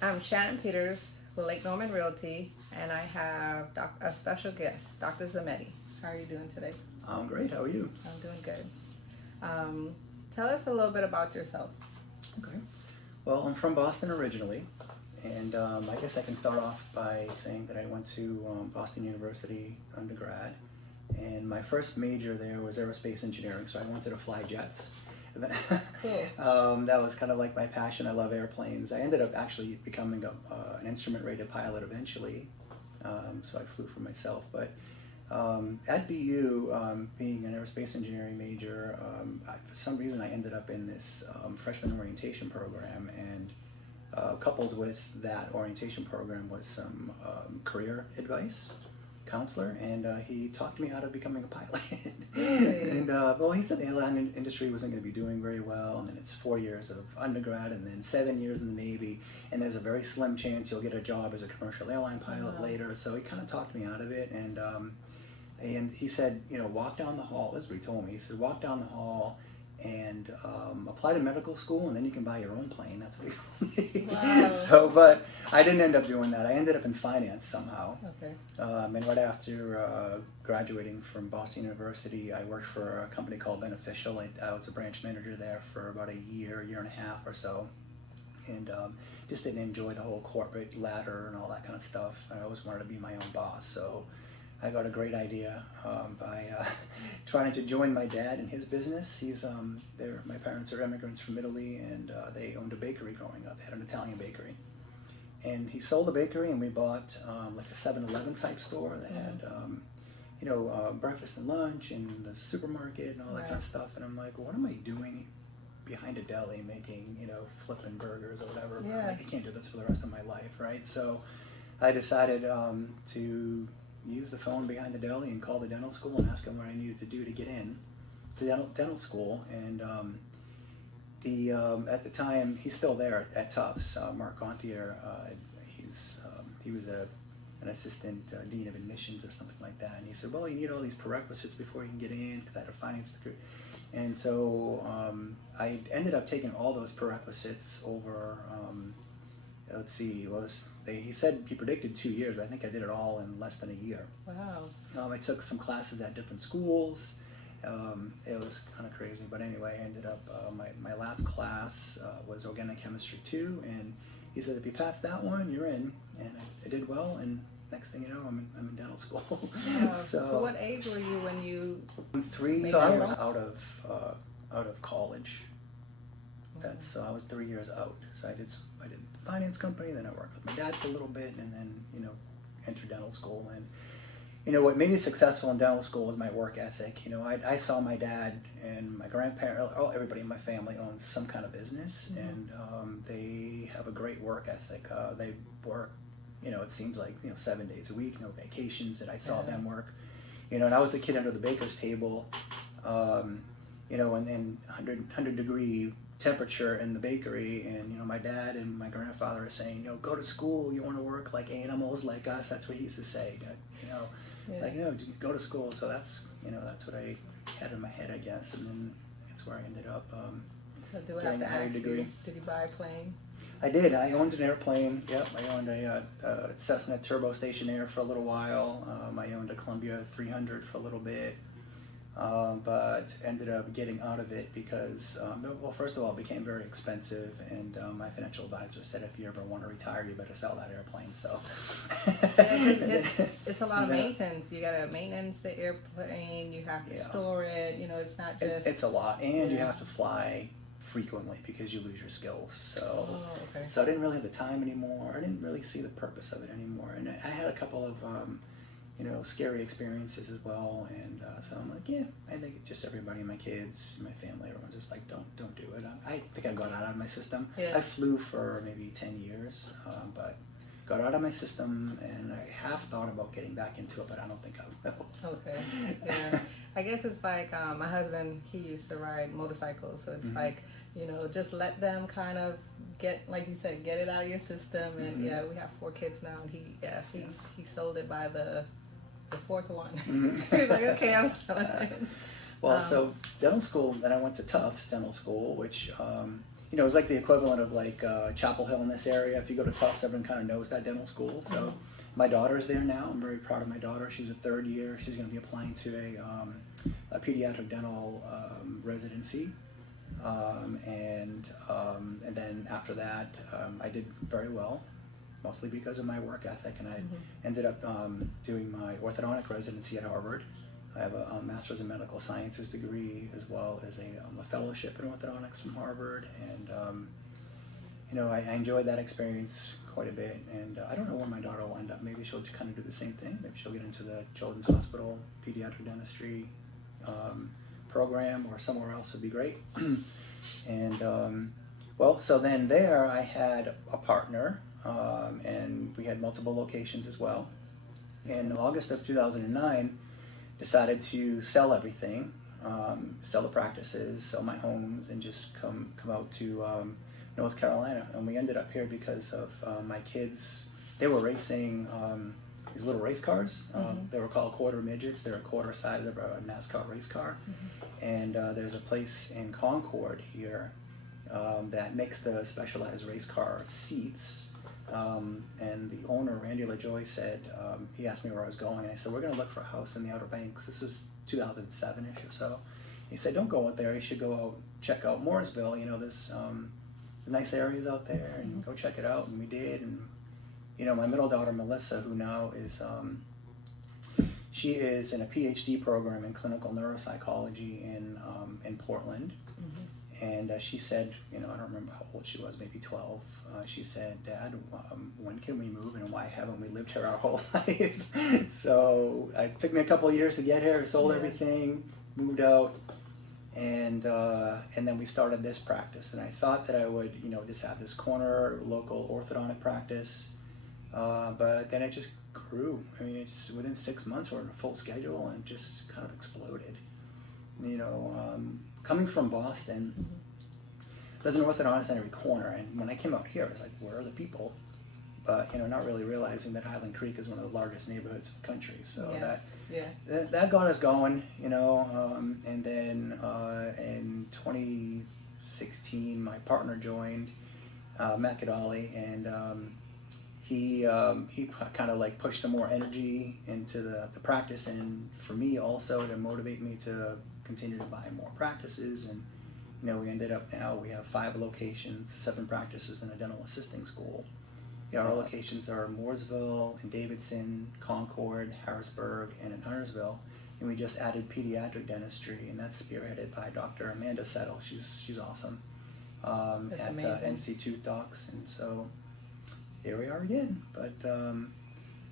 I'm Shannon Peters with Lake Norman Realty, and I have a special guest, Dr. Zammitti. How are you doing today? I'm great. How are you? I'm doing good. Tell us a little bit about yourself. Okay. Well, I'm from Boston originally, and I guess I can start off by saying that I went to Boston University undergrad, and my first major there was aerospace engineering, so I wanted to fly jets. Cool. That was kind of like my passion. I love airplanes. I ended up actually becoming an instrument-rated pilot eventually, so I flew for myself. But at BU, being an aerospace engineering major, for some reason I ended up in this freshman orientation program, and coupled with that orientation program was some career advice counselor, and he taught me how to becoming a pilot. And well, he said the airline industry wasn't going to be doing very well, and then it's 4 years of undergrad and then 7 years in the Navy, and there's a very slim chance you'll get a job as a commercial airline pilot later. So he kind of talked me out of it, and he said, you know, walk down the hall. That's what he told me. He said, walk down the hall and apply to medical school, and then you can buy your own plane. That's what he told me. Wow. So, but I didn't end up doing that. I ended up in finance somehow. Okay. And right after graduating from Boston University, I worked for a company called Beneficial. I was a branch manager there for about a year and a half or so, and just didn't enjoy the whole corporate ladder and all that kind of stuff. I always wanted to be my own boss, so I got a great idea by trying to join my dad in his business. My parents are immigrants from Italy, and they owned a bakery growing up. They had an Italian bakery. And he sold the bakery, and we bought like a 7-Eleven type store that had, breakfast and lunch and the supermarket and all that kind of stuff. And I'm like, well, what am I doing behind a deli making, flipping burgers or whatever? Yeah. Like, I can't do this for the rest of my life, right? So I decided to use the phone behind the deli and call the dental school and ask them what I needed to do to get in to dental school. And at the time, he's still there at Tufts, Mark Gontier. He was an assistant dean of admissions or something like that. And he said, well, you need all these prerequisites before you can get in, because I had a finance degree. And so I ended up taking all those prerequisites over, let's see, he said he predicted 2 years, but I think I did it all in less than a year. Wow. I took some classes at different schools. It was kind of crazy, but anyway, I ended up, my last class was organic chemistry 2, and he said, if you pass that one, you're in. And I did well, and next thing you know, I'm in dental school. Wow. So what age were you when you? 3. So I was out of college. So I was 3 years out. So I did the finance company, then I worked with my dad for a little bit, and then entered dental school. And what made me successful in dental school was my work ethic. I saw my dad and my grandparents, everybody in my family owns some kind of business, and they have a great work ethic. They work, it seems like 7 days a week, no vacations, and I saw them work. And I was the kid under the baker's table, and 100 degree temperature in the bakery, and my dad and my grandfather are saying, go to school, you want to work like animals like us. That's what he used to say, go to school. So that's what I had in my head, I guess, and then it's where I ended up So do I have to ask you, did you buy a plane? I did. I owned an airplane. Yep, I owned a Cessna Turbo Stationaire for a little while. I owned a Columbia 300 for a little bit. But ended up getting out of it because, well, first of all, it became very expensive, and my financial advisor said, if you ever want to retire, you better sell that airplane. So it's a lot of maintenance. You got to maintenance the airplane. You have to store it. It's not just. It's a lot, and you have to fly frequently because you lose your skills. So, so I didn't really have the time anymore. I didn't really see the purpose of it anymore, and I had a couple of scary experiences as well, and so I'm like, yeah, I think just everybody, my kids, my family, everyone's just like, don't do it. I think I got out of my system. Yeah. I flew for maybe 10 years, but got out of my system, and I have thought about getting back into it, but I don't think I will. Okay, yeah. I guess it's like my husband, he used to ride motorcycles, so it's like, just let them kind of get, like you said, get it out of your system, and we have 4 kids now, and he sold it by the 4th one. He's like, okay, I'm selling it. Well, so dental school, then I went to Tufts Dental School, which you know, it's like the equivalent of like Chapel Hill in this area. If you go to Tufts, everyone kind of knows that dental school. So my daughter's there now. I'm very proud of my daughter. She's a third year. She's going to be applying to a pediatric dental residency. And then after that, I did very well, mostly because of my work ethic, and I ended up doing my orthodontic residency at Harvard. I have a master's in medical sciences degree as well as a fellowship in orthodontics from Harvard, and you know, I enjoyed that experience quite a bit, and I don't know where my daughter will end up. Maybe she'll kind of do the same thing. Maybe she'll get into the Children's Hospital pediatric dentistry program, or somewhere else would be great. And well, so then there I had a partner, and we had multiple locations as well. In August of 2009, decided to sell everything, sell the practices, sell my homes, and just come out to North Carolina. And we ended up here because of my kids. They were racing these little race cars. They were called quarter midgets. They're a quarter size of a NASCAR race car. And there's a place in Concord here that makes the specialized race car seats. And the owner, Randy LaJoy, said, he asked me where I was going, and I said, we're going to look for a house in the Outer Banks. This was 2007-ish or so. He said, don't go out there. You should go out, check out Mooresville. You know, there's nice areas out there, and go check it out. And we did. And, you know, my middle daughter, Melissa, who now is, she is in a PhD program in clinical neuropsychology in Portland. And she said, you know, I don't remember how old she was, maybe 12. She said, Dad, when can we move, and why haven't we lived here our whole life? So it took me a couple of years to get here, sold everything, moved out, and then we started this practice. And I thought that I would, you know, just have this corner local orthodontic practice, but then it just grew. I mean, it's within 6 months we're in a full schedule, and it just kind of exploded. You know, coming from Boston, there's an orthodontist on every corner, and when I came out here, I was like, where are the people? But, you know, not really realizing that Highland Creek is one of the largest neighborhoods of the country. So that got us going, you know, and then in 2016, my partner joined, Matt Gidaly, and he kind of like pushed some more energy into the practice, and for me also to motivate me to continue to buy more practices. And you know, we ended up now, we have 5 locations, 7 practices, and a dental assisting school. You know, our locations are Mooresville and Davidson, Concord, Harrisburg, and in Huntersville. And we just added pediatric dentistry, and that's spearheaded by Dr. Amanda Settle. She's awesome at NC Tooth Docs. And so here we are again. But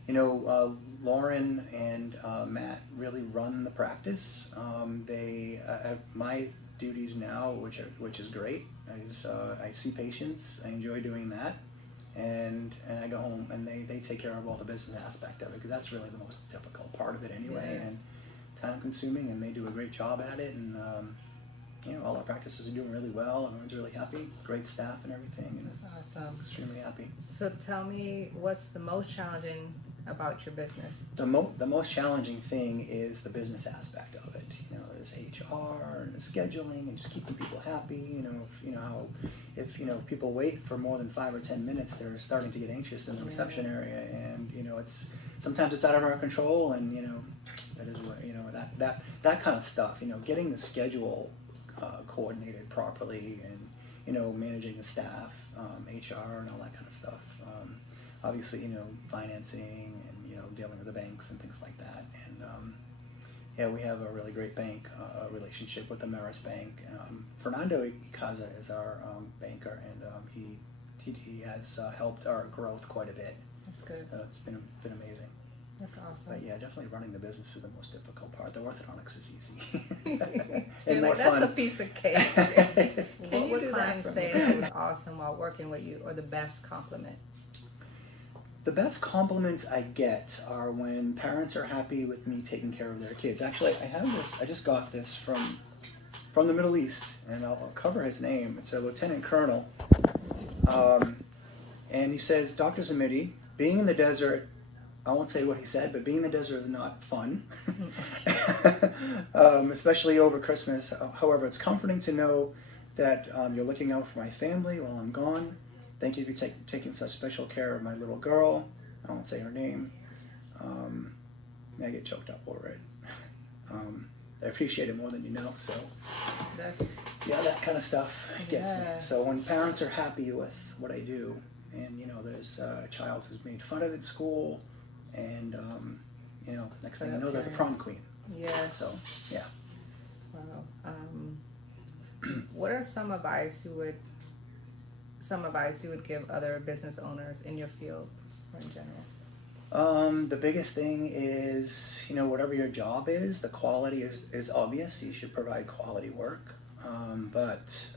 you know, Lauren and Matt really run the practice. They my duties now, which is great, is I see patients. I enjoy doing that, and I go home, and they take care of all the business aspect of it, because that's really the most difficult part of it anyway, and time consuming, and they do a great job at it. And you know, all our practices are doing really well. Everyone's really happy. Great staff and everything. And that's awesome. Extremely happy. So tell me, what's the most challenging about your business? The most challenging thing is the business aspect of it. You know, there's HR and the scheduling and just keeping people happy. You know, if people wait for more than 5 or 10 minutes, they're starting to get anxious in the reception area, and you know, sometimes it's out of our control, and you know, that is what, you know, that kind of stuff. You know, getting the schedule coordinated properly, and you know, managing the staff, HR and all that kind of stuff. Obviously, you know, financing and, you know, dealing with the banks and things like that. And yeah, we have a really great bank relationship with the Ameris Bank. Fernando Icaza is our banker, and he has helped our growth quite a bit. That's good. It's been amazing. That's awesome. But yeah, definitely running the business is the most difficult part. The orthodontics is easy. And more fun. That's a piece of cake. What would clients say that was awesome while working with you, or the best compliment? The best compliments I get are when parents are happy with me taking care of their kids. Actually, I have this. I just got this from the Middle East, and I'll cover his name. It's a lieutenant colonel, and he says, Dr. Zammitti, being in the desert, I won't say what he said, but being in the desert is not fun, especially over Christmas. However, it's comforting to know that you're looking out for my family while I'm gone. Thank you for taking such special care of my little girl. I won't say her name. I get choked up over it. I appreciate it more than you know. So That's yeah, that kind of stuff gets me. Yeah. So when parents are happy with what I do, and you know, there's a child who's made fun of at school, and you know, next thing you know, they're the prom queen. Yeah. So yeah. Wow. What are some advice you would give other business owners in your field or in general? The biggest thing is, you know, whatever your job is, the quality is obvious. You should provide quality work. But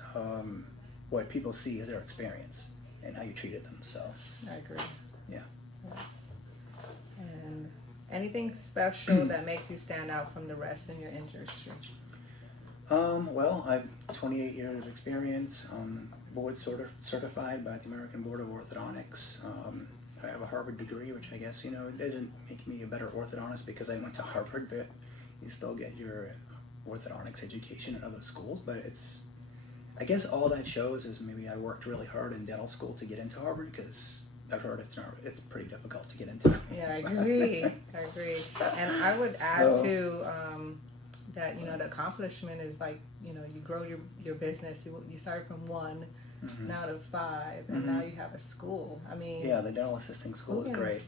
what people see is their experience and how you treated them. So I agree. yeah. And anything special that makes you stand out from the rest in your industry? Well, I've 28 years of experience. Board certified by the American Board of Orthodontics. I have a Harvard degree, which I guess, you know, it doesn't make me a better orthodontist because I went to Harvard, but you still get your orthodontics education in other schools. But it's, I guess all that shows is maybe I worked really hard in dental school to get into Harvard, because I've heard it's pretty difficult to get into. Yeah, I agree. I agree. And I would add to that, you know, the accomplishment is like, you know, you grow your business. You started from one, now to 5, and now you have a school. I mean, yeah, the dental assisting school is great.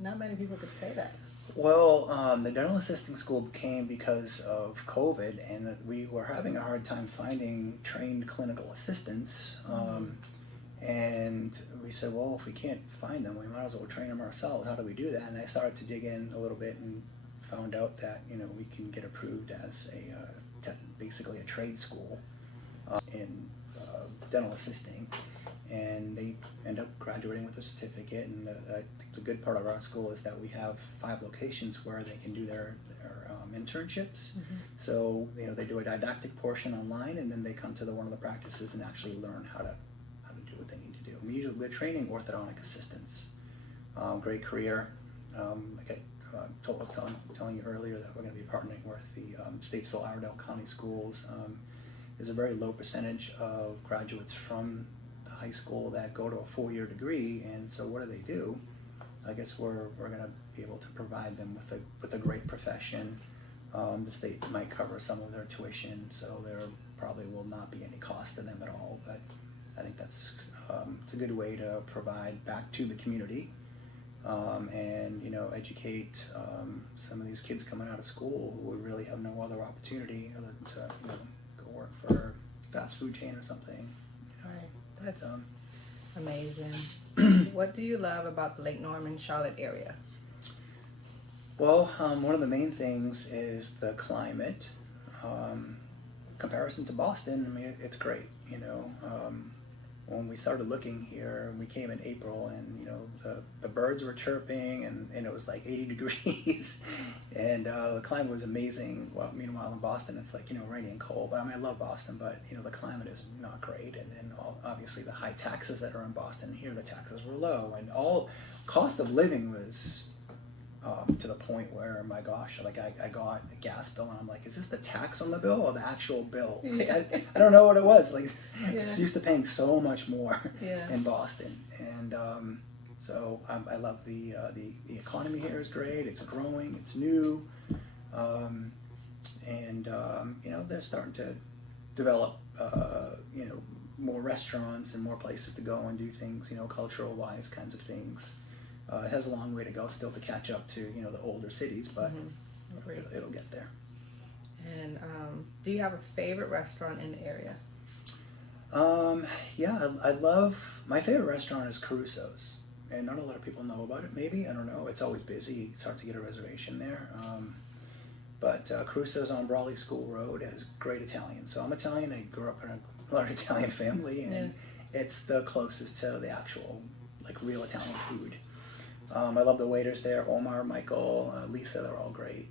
Not many people could say that. Well, the dental assisting school came because of COVID, and we were having a hard time finding trained clinical assistants. And we said, well, if we can't find them, we might as well train them ourselves. How do we do that? And I started to dig in a little bit and found out that, you know, we can get approved as basically a trade school in dental assisting, and they end up graduating with a certificate. And I think the good part of our school is that we have 5 locations where they can do their internships. So, you know, they do a didactic portion online, and then they come to one of the practices and actually learn how to do what they need to do. We're training orthodontic assistants. Great career. I was telling you earlier that we're going to be partnering with the Statesville Iredell County Schools. There's a very low percentage of graduates from the high school that go to a 4-year degree, and so what do? I guess we're going to be able to provide them with a great profession. The state might cover some of their tuition, so there probably will not be any cost to them at all. But I think that's it's a good way to provide back to the community. And, you know, educate some of these kids coming out of school who would really have no other opportunity other than to, you know, go work for a fast food chain or something. You know. Right. That's amazing. What do you love about the Lake Norman, Charlotte area? Well, one of the main things is the climate. Comparison to Boston, I mean, it's great, you know. When we started looking here, we came in April, and you know, the birds were chirping, and it was like 80 degrees, and the climate was amazing. Well, meanwhile in Boston, it's like, you know, rainy and cold. But I mean, I love Boston, but you know, the climate is not great. And then obviously the high taxes that are in Boston. Here the taxes were low, and all cost of living was to the point where, my gosh, like I got a gas bill, and I'm like, is this the tax on the bill or the actual bill? Like, I don't know what it was. Like, it's used to paying so much more in Boston, and so I love the economy here is great. It's growing, it's new, and you know, they're starting to develop you know, more restaurants and more places to go and do things, you know, cultural wise kinds of things. It has a long way to go still to catch up to, you know, the older cities, but it'll get there. And do you have a favorite restaurant in the area? Yeah, I love, my favorite restaurant is Caruso's, and not a lot of people know about it. Maybe, I don't know. It's always busy. It's hard to get a reservation there. But Caruso's on Brawley School Road has great Italian. So I'm Italian. I grew up in a large Italian family, and it's the closest to the actual, like, real Italian food. I love the waiters there, Omar, Michael, Lisa, they're all great.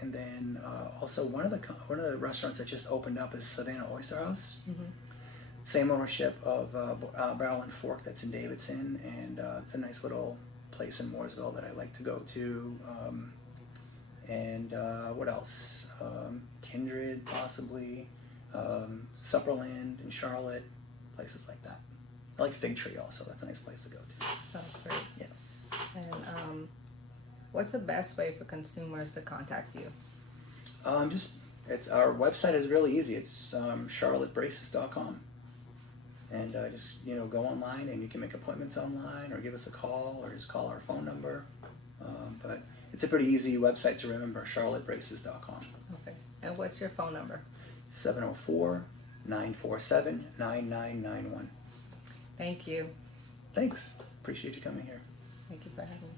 And then also one of the restaurants that just opened up is Savannah Oyster House. Same ownership of Barrel and Fork that's in Davidson, and it's a nice little place in Mooresville that I like to go to. And what else? Kindred, possibly. Summerland in Charlotte, places like that. I like Fig Tree also. That's a nice place to go to. Sounds great. Yeah. And what's the best way for consumers to contact you? It's our website is really easy. It's CLTBraces.com, and just go online and you can make appointments online or give us a call or just call our phone number. But it's a pretty easy website to remember. CLTBraces.com. Okay. And what's your phone number? 704-947-9991. Thank you. Thanks. Appreciate you coming here. Thank you for having me.